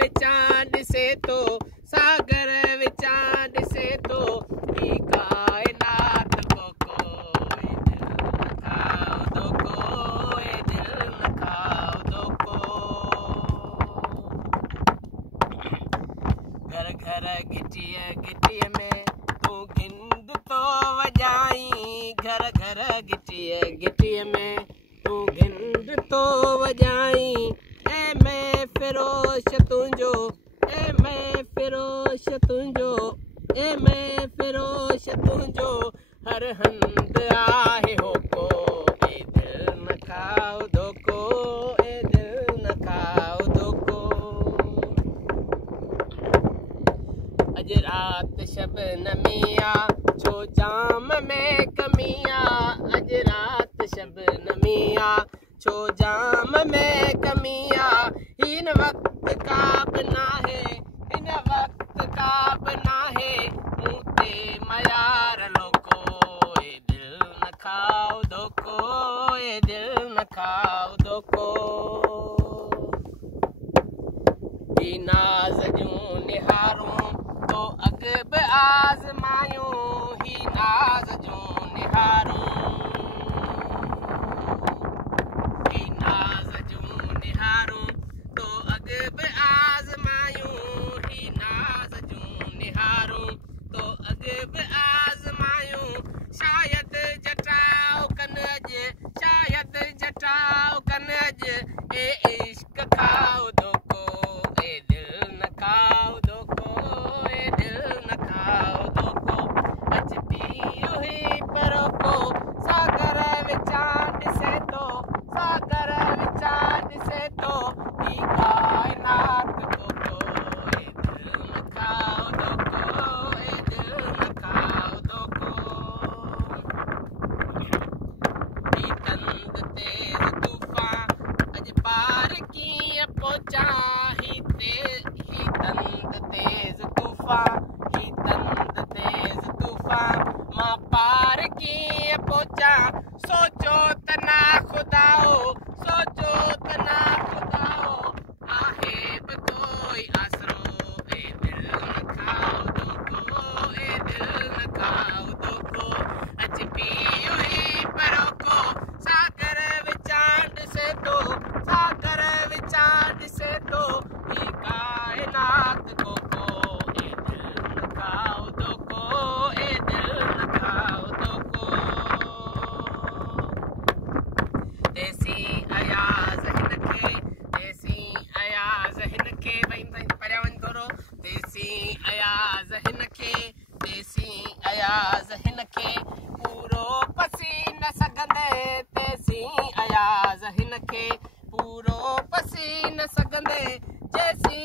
विचां ॾिसे थो सागर विचां ॾिसे थो ही काइनात को कोई दिल न खाओ कोई दिल न खाओ घर घर गिटीअ में तूं गिंद तो वॼाई घर घर गिटीअ में तूं गिंद तो वॼाई ऐं मैं फिरोश तुंहिंजो ऐं मैं फिरोश तुंहिंजो ऐं मैं फिरोश तुंहिंजो हर हंध आहे होको ए दिल न खाओ धोको ए दिल न खाओ धोको अॼु राति शबनमी आहे छो जाम में कमी आहे अॼु राति शबनमी आहे छो जाम में कमी आहे हिन वक़्तु का बि नाहे हिन वक़्तु का बि नाहे मूं ते मयार लोको ए दिल न खाओ धोको ए दिल न खाओ धोको ही नाज़ जूं निहारूं तो अॻु बि आज़मायूं ही नाज़ जूं निहारूं ही नाज़ जूं निहारूं तो अॻु बि आज़मायूं ही नाज़ जूं निहारूं तो अॻु बि आज़मायूं शायदि जटाओ कनि अॼु शायदि जटाओ कनि अॼु ए इश्क खाओ धोको ए दिल न खाओ धोको ए दिल न खाओ धोको अच पियो ही परोको सागर विचां ॾिसे थो सागर विचां ॾिसे थो ही काइनात को ए दिल न खाओ धोको ए दिल न खाओ धोको ही तंद तेज़ तूफ़ान अॼु पार कीअं पहुचां ही तंद तेज़ तूफ़ान ही तंद तेज़ तूफ़ान मां पार कीअं पहुचां सोचो त ना ख़ुदाओ सोचो त ना ख़ुदाओ आहे बि कोई आसरो ए दिल न खाओ धोको ए दिल न खाओ धोको अच पियो ही परोको सागर विचां ॾिसे थो सागर विचां ॾिसे थो ही काइनात कोको ए दिल न खाओ धोको ए दिल न खाओ धोको देसी अयाज़ हिनखे भई परियां वञ थोरो देसी अयाज़ हिनखे पूरो पसी न सघंदे देसी अयाज़ हिनखे पूरो पसी न सघंदे जैसी